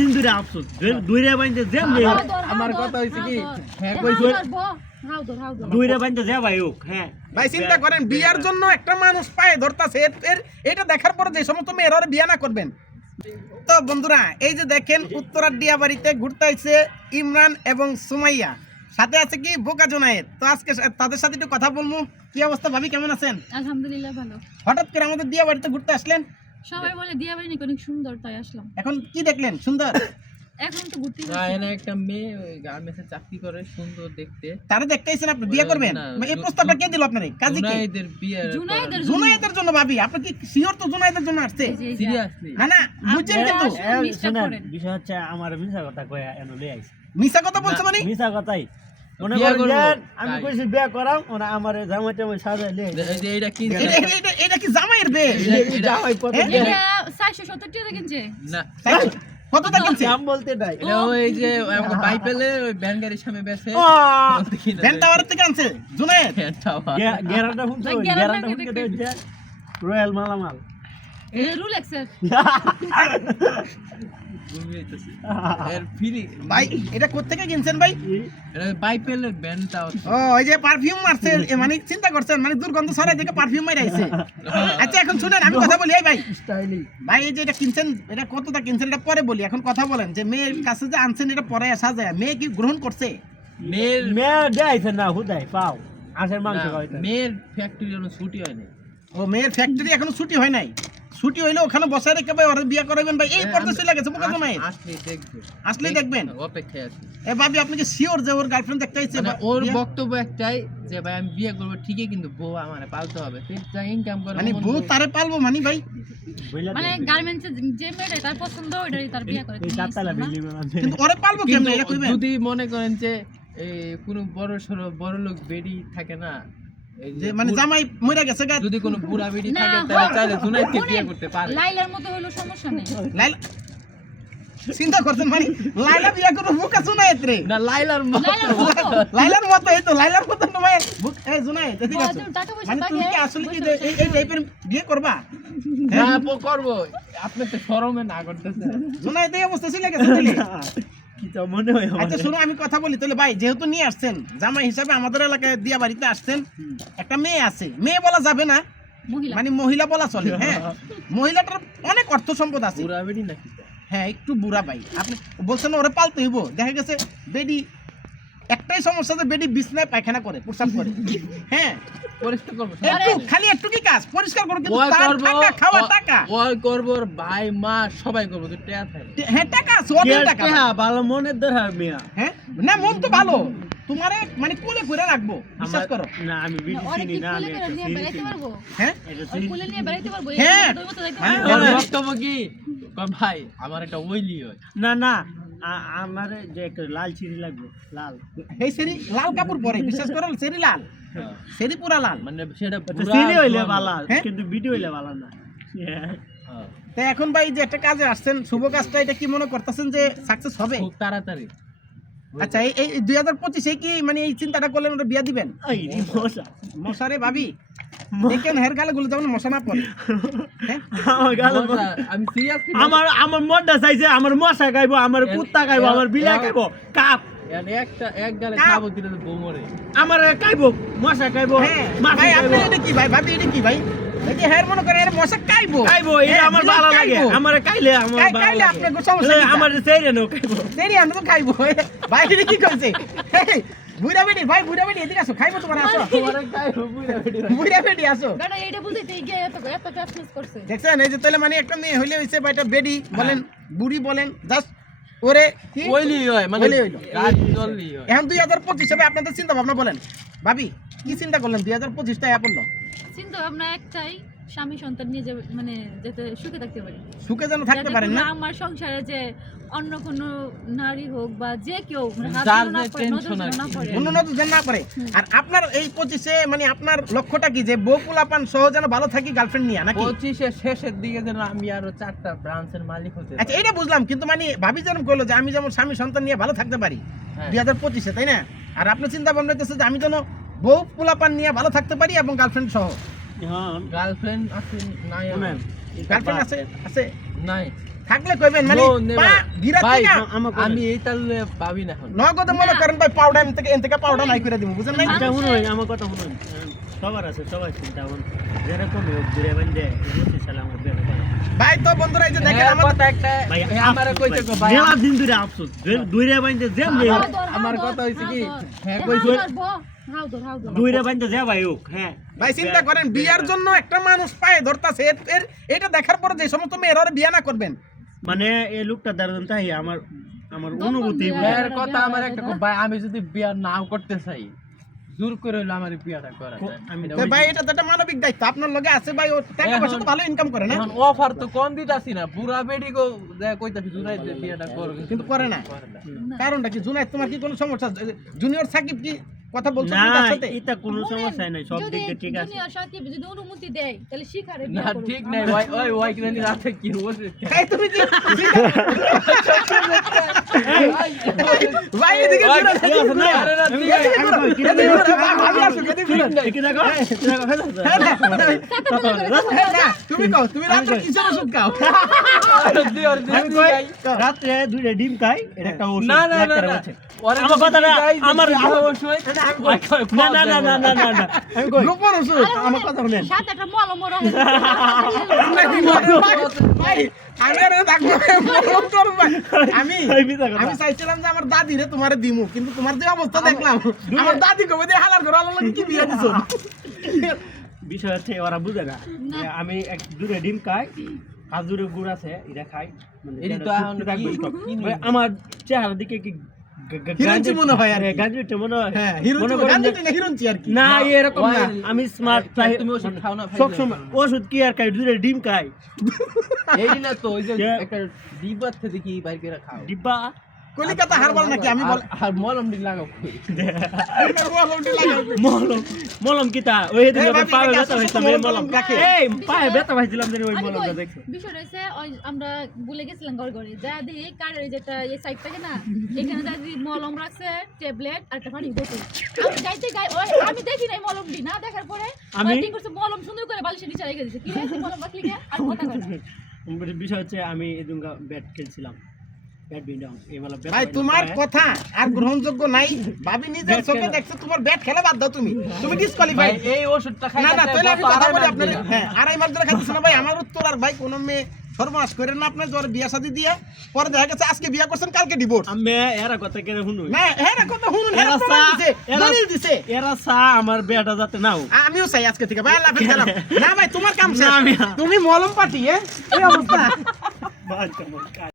দিন ধরে আফসোস দুইরে বাইন্দে যে আমার কথা হইছে কি হ্যাঁ কইছো দুইরে বাইন্দে যে ভাই হোক হ্যাঁ ভাই চিন্তা করেন বিয়ার জন্য একটা মানুষ পায়ে ধরতাছে এটা দেখার পর যে সমস্ত মেয়েরা ওরে বিয়া না করবেন। তো বন্ধুরা এই যে দেখেন উত্তরার ডিয়াবাড়িতে ঘুরতে আইছে ইমরান এবং সুমাইয়া, সাথে আছে কি বোকা জোনায়েত। তো আজকে তাদের সাথে একটু কথা বলবো। কি অবস্থা ভাবি, কেমন আছেন? আলহামদুলিল্লাহ ভালো। হঠাৎ করে আমাদের ডিয়াবাড়িতে ঘুরতে আসলেন? সবাই বলে দিয়াবাড়ি নাকি অনেক সুন্দর, তাই আসলাম। এখন কি দেখলেন সুন্দর? এখন তো ঘুরতে একটা মেয়ে ওই গার্মেন্টসে চাকরি করে, সুন্দর দেখতে। তারা দেখতে আইছেন, আপনি বিয়ে করবেন? এই প্রস্তাবটা কে দিল আপনারে? কাজী কে? জুনায়েদের জন্য ভাবি, আপনি কি শিওর তো জুনায়েদের জন্য আসছে? সিরিয়াসলি না না বুঝছেন কিন্তু শুনেন বিষয় হচ্ছে আমার মিছা কথা কয়া এনো লই আইছে। মিছা কথা বলছো মানে? মিছা কথাই মনে করেন আমি কইছি বিয়া করাম ওরা আমার জামাইটা ওই সাজাই লই আইছে। এই যে এটা কি এটা কি জামাইয়ের বে? জামাই কত এটা 470 টাকা কিনছে না কতটা কিনছে? দাম বলতে নাই এটা ওই যে বাইপেলে ওই ভ্যান গাড়ির সামনে বেচে ভ্যান টাওয়ার থেকে আনছে জুনায়েদ। গ্যারান্টা ফুনছে গ্যারান্টা ফুনকে দেয় রয়্যাল মালামাল এটা রুলেক্সের। এর ফ্রি ভাই এটা কোথা থেকে কিনছেন ভাই? এটা বাইপেলের ভ্যানটা ও ওই যে পারফিউম মারছে, মানে চিন্তা করছেন মানে দুর্গন্ধ ছড়াই দেখে পারফিউম মাইরা আইছে। আচ্ছা এখন শুনেন আমি কথা বলি। এই ভাই স্টাইলি ভাই এই যে এটা কিনছেন, এটা কতটা কিনছেন এটা পরে বলি। এখন কথা বলেন যে মেয়ের কাছে যে আনছেন এটা পরে আসা যায়, মেয়ে কি গ্রহণ করছে? মেয়ের মেয়ে দেয়ছে না হুদাই পাও আশের মাংস খাইতে মেয়ের ফ্যাক্টরি এখনো ছুটি হয়নি। ও মেয়ের ফ্যাক্টরি এখনো ছুটি হয় নাই। ছুটি হইলে ওখানে বসায় রেখে ভাই ওরা বিয়ে করাবেন ভাই, এই পর্যন্ত চলে গেছে বোকা জমায়েত। আসলেই দেখবেন। অপেক্ষায় আছি। এ ভাবি আপনি কি শিওর যে ওর গার্লফ্রেন্ড দেখতে আইছে? ওর বক্তব্য একটাই যে ভাই আমি বিয়ে করবো ঠিকই, কিন্তু বউ আমারে পালতে হবে, যা ইনকাম করে মানে বউ তারে পালবো মানে ভাই? মানে গার্মেন্টসে যে মেয়েটা তার পছন্দ ওইটাই তার বিয়ে করে। এই চারতলা বিল্ডিং বানাচ্ছে কিন্তু ওরে পালবো কেমনে এটা কইবেন? যদি মনে করেন যে এই কোনো বড় লোক বেডি থাকে না, এই যে মানে জামাই মরে গেছে গা, যদি কোনো বুড়া বেডি না, থাকে তাহলে চাইলে হোক, জুনাইদকে শোনেন, বিয়ে করতে পারে। লাইলার মতো হলো সমস্যা নেই। লাইলা চিন্তা করছেন মানে লাইলা বিয়ে করবো বোকা জুনায়েত রে? না লাইলার লাইলার মতো লাইলার মতো, এই তো লাইলার মতো না ভাই। এই জুনায়েত ঠিক আছে, তুমি টাকা পয়সা মানে তুমি কি থাকে, আসলে কি এই টাইপের বিয়ে করবা? হ্যাঁ করবো। আপনি তো শরমে না করতেছে। জুনায়েত এই অবস্থা চলে গেছে দিলে। কি তো মনে হয় আমার আচ্ছা শুনো আমি কথা বলি তাহলে ভাই, যেহেতু নিয়ে আসছেন জামাই হিসাবে আমাদের এলাকায় দিয়া বাড়িতে আসছেন, একটা মেয়ে আছে, মেয়ে বলা যাবে না মহিলা। মানে মহিলা বলা চলে। হ্যাঁ মহিলাটার অনেক অর্থ সম্পদ আছে। বুড়া বেডি নাকি? হ্যাঁ একটু বুড়া ভাই, আপনি বলছেন ওরে পালতে হইব। দেখা গেছে বেডি একটাই সমস্যা যে বেডি বিছনায় পায়খানা করে, প্রস্রাব করে। হ্যাঁ পরিষ্কার করবো। একটু খালি একটু কি কাজ পরিষ্কার করো, কিন্তু ওই তার করবো, টাকা খাওয়া টাকা। ওই করবো, ওর ভাই মা সবাই করবো, তুই টেয়া থাকে। হ্যাঁ টাকা আছে, ওদের টাকা। হ্যাঁ ভালো মনের দরকার মিয়া হ্যাঁ না মন তো ভালো, তোমারে মানে কোলে করে রাখবো, বিশ্বাস করো। না আমি বিডি ওরে চিনি কি না, কোলে আমি করে একটা নিয়ে সিরিজ বেড়াইতে চিনি। পারবো? হ্যাঁ ওরে কোলে নিয়ে বেড়াইতে পারবো? হ্যাঁ। এই মতো যাইতে মানে পারবো? ওর বক্তব্য কি? কয় ভাই আমার একটা ওইলি হয়। না না আমার যে একটা লাল চিনি লাগবে, লাল এই সেরি লাল কাপড় পরে, বিশ্বাস করো সেরি লাল, সেরি পুরা লাল। মানে সেটা চিনি হইলে ভালো, হ্যাঁ? কিন্তু বিডি হইলে ভালো না। তো এখন ভাই যে একটা কাজে আসছেন, শুভ কাজটা, এটা কি মনে করতেছেন যে সাকসেস হবে? খুব তাড়াতাড়ি। আচ্ছা এই 2025 কি মানে এই চিন্তাটা করলেন ওটা বিয়া দিবেন? এই মশা মশারে ভাবি দেখেন হের গালে গুলো যেমন মশা না পড়ে। হ্যাঁ আমার গালে আমি সিরিয়াস। আমার মনটা চাইছে আমার মশা খাইবো, আমার কুত্তা খাইবো, আমার বিলাই খাইবো, কাপ এক গালে খাবো দিলে তো বউ মরে। আমার খাইবো, মশা খাইবো, হ্যাঁ মাছি ভাই আপনি খাইবো, এটা কি ভাই, ভাবি এটা কি ভাই? এই যে হের মনে করেন এর মশা খাইবো, খাইবো, এটা হ্যাঁ, আমার বিলাই ভালো লাগে, খাইবো। আমার খাইলে আমার ভালো খাইলে লাগে। আপনার সমস্যা কি? আমার সেইরে নো খাইবো। সেরি আমরা তো খাইবো। ভাই এটা কি করছে? বুড়া বেটি ভাই, বুড়া বেটি এদিকে আসো, খাইবো তোমার, আসো তোমারে খাইবো বুইড়া বেডি। বুড়া বেটি আসো। বেটা এইটা বলতে গিয়ে এত ট্রান্সলেট করছে। দেখছেন এই যে তাহলে মানে একটা মেয়ে হইলে হইছে বা এটা বেডি বলেন বুড়ি বলেন, জাস্ট ওরে কি ওইলি হয় মানে ওইলি হইলো। গাছ জললি হয়। এখন 2025 হবে আপনাদের চিন্তা ভাবনা বলেন ভাবি, কি চিন্তা করলেন 2025টা ইয়া পড়লো? চিন্তা ভাবনা একটাই, স্বামী সন্তান নিয়ে যে মানে যাতে সুখে থাকতে পারি, সুখে যেন থাকতে যাতে পারেন কোনো না। আমার সংসারে যে অন্য কোনো নারী হোক বা যে কেউ মানে হাত যার তুলে না যে পড়ে, নজর tension আর না কি। পড়ে। অন্য নতুন যেন না করে। আর আপনার এই 25-এ মানে আপনার লক্ষ্যটা কি, যে বউ পোলাপান সহ যেন ভালো থাকি গার্লফ্রেন্ড নিয়ে নাকি? 25-এর শেষের দিকে যেন আমি আরো 4টা ব্রাঞ্চের মালিক হতে পারি। আচ্ছা এটা বুঝলাম, কিন্তু মানে ভাবি যেন কইলো যে আমি যেমন স্বামী সন্তান নিয়ে ভালো থাকতে পারি হ্যাঁ। 2025-এ, তাই না? আর আপনার চিন্তা ভাবনা হইতেছে যে আমি যেন বউ পোলাপান নিয়ে ভালো থাকতে পারি এবং গার্লফ্রেন্ড সহ। হ্যাঁ গার্লফ্রেন্ড আছে নাই আমার? শুনেন, গার্লফ্রেন্ড আছে আছে নাই। থাকলে কইবেন মানে No, never. পা গিরা ভাই, থেকে আমি এই তাহলে পাবি না এখন নগদে মনে করেন ভাই পাউডার এন থেকে পাউডার নাই করে দিব বুঝেন নাই এটা শুনুন আমার কথা শুনুন সবার আছে সবাই চিন্তা করুন যেরকম হোক দূরে বান্ধে রুচি সালাম বিয়ে করে ভাই তো বন্ধুরা এই যে দেখেন হ্যাঁ, আমাদের কথা একটা ভাই আমারে কইতে কো ভাই মেলা দিন ধরে আফসোস দূরে বান্ধে যেম আমার কথা হইছে কি হ্যাঁ কইছো কইছো হাউ দর দূরে বান্ধে যে ভাই হোক হ্যাঁ ভাই চিন্তা করেন বিয়ার জন্য একটা মানুষ পায়ে ধরতাছে এটা দেখার পরে যে সমস্ত মেয়েরা ওরে বিয়ে না করবেন মানে এই লোকটা দাঁড়ান তাই আমার আমার অনুভূতি ভাইয়ের কথা আমার একটা কো ভাই আমি যদি বিয়া নাও করতে চাই জোর করে হইলো আমার বিয়াটা করা যায় আমি তো ভাই এটা তো একটা মানবিক দায়িত্ব আপনার লগে আছে ভাই ও টাকা পয়সা তো ভালো ইনকাম করে না এখন অফার তো কম দিতাছি না পুরা বেডি গো কইতাছি জুলাই বিয়াটা করবে কিন্তু করে না কারণটা কি জুনাইদ তোমার কি কোনো সমস্যা জুনিয়র সাকিব কি কথা বলছো না কি তার সাথে এটা কোনো সমস্যা নাই সব দিক দিয়ে ঠিক আছে জুনিয়র সাথী যদি অনুমতি দেয় তাহলে শিখারে না ঠিক নাই ভাই ওই কিনানি রাতে কি বসে এই তুমি কি ভাই এদিকে ঘুরে আরে না ঠিক আছে ভাবি আসো এদিকে ঘুরে কি দেখো তুমি কও তুমি রাতে কিসের ওষুধ খাও আমি কই রাতে দুইটা ডিম খাই এটা একটা ওষুধ না না না ডাক্তার না বলছে ওরে আমার কথাটা আমার অবশ্যই না না না না না না না আমি কই গোপন ওষুধ আমার কথা শুনেন সাথে একটা মলম ভাই আমি আর থাকবো মলম করব আমি এই বিতা কথা আমি চাইছিলাম যে আমার দাদি রে তোমারে দিমু কিন্তু তোমার যে অবস্থা দেখলাম আমার দাদি কবে দিয়ে হালার ঘর আলো লাগে কি বিয়া দিছো বিষয় হচ্ছে ওরা বুঝে না যে আমি এক দূরে ডিম খাই খাজুরে গুড় আছে এটা খাই মানে এটি তো এখন কি ভাই, আমার চেহারা দিকে কি হিরোইনচি মনে হয় আর কি। গাঞ্জিটা মনে হয় হ্যাঁ হিরো মনে করেন যে- হিরোইনচি আর কি না এরকম না আমি স্মার্ট তুমি ওষুধ খাও না সব সময় ওষুধ কি আর খাই দূরে ডিম খাই এই না তো ওই যে যে- একটা ডিবার থেকে কি বাইর করে খাও ডিব্বা কলিকাতা হারবাল নাকি আমি বল আর মলম দি লাগাও মলমটি লাগাও মলম মলম কিতা ওই দিন এই ভাবি, পায়ে এটা ব্যথা কি হইছিল আসলে এই মলম মলম রাখে? এই পায়ে ব্যথা হইছিলাম ওই মলমটা দেখছো বিষয় রয়েছে ওই আমরা বলে গেছিলাম ঘরে যা দিয়ে কার্ডের যেটা এই সাইড থাকে না এখানে যা দিয়ে মলম রাখছে ট্যাবলেট আর একটা পানি বোতল আমি যাইতে গাই ওই আমি দেখি নাই মলমটি না দেখার পরে আমি- আমি করছে মলম সুন্দর করে বালিশের নিচে রেখে দিয়েছে কি হয়েছে মলম রাখলি কে আর কথা কয় না। বিষয় হচ্ছে আমি এদিনকা ব্যাট খেলছিলাম ব্যাডমিন্টন এই বলা ভাই তোমার কথা আর গ্রহণযোগ্য নাই ভাবি নিজের চোখে দেখছো তোমার ব্যাট খেলা বাদ দাও তুমি ডিসকোয়ালিফাই ভাই এই ওষুধটা খাই না না তাহলে আমি কথা বলি আপনার হ্যাঁ আড়াই মাস ধরে খাচ্ছেন না ভাই আমার উত্তর আর ভাই কোন মেয়ে সর্বনাশ করেন না আপনার জ্বর বিয়া শাদী দিয়া পরে দেখা গেছে আজকে বিয়া করছেন কালকে ডিভোর্স আমি এরা কথা কেন শুনুন না হ্যাঁ না কথা শুনুন এরা হ্যাঁ প্রমাণ চা- দিছে এরা- দলিল দিছে এরা চা আমার বেটা যাতে নাও আমিও চাই আজকে থেকে ভাই আল্লাহ হাফেজ গেলাম। না ভাই তোমার কাম শেষ না, আমি- তুমি মলম পাটি এই অবস্থা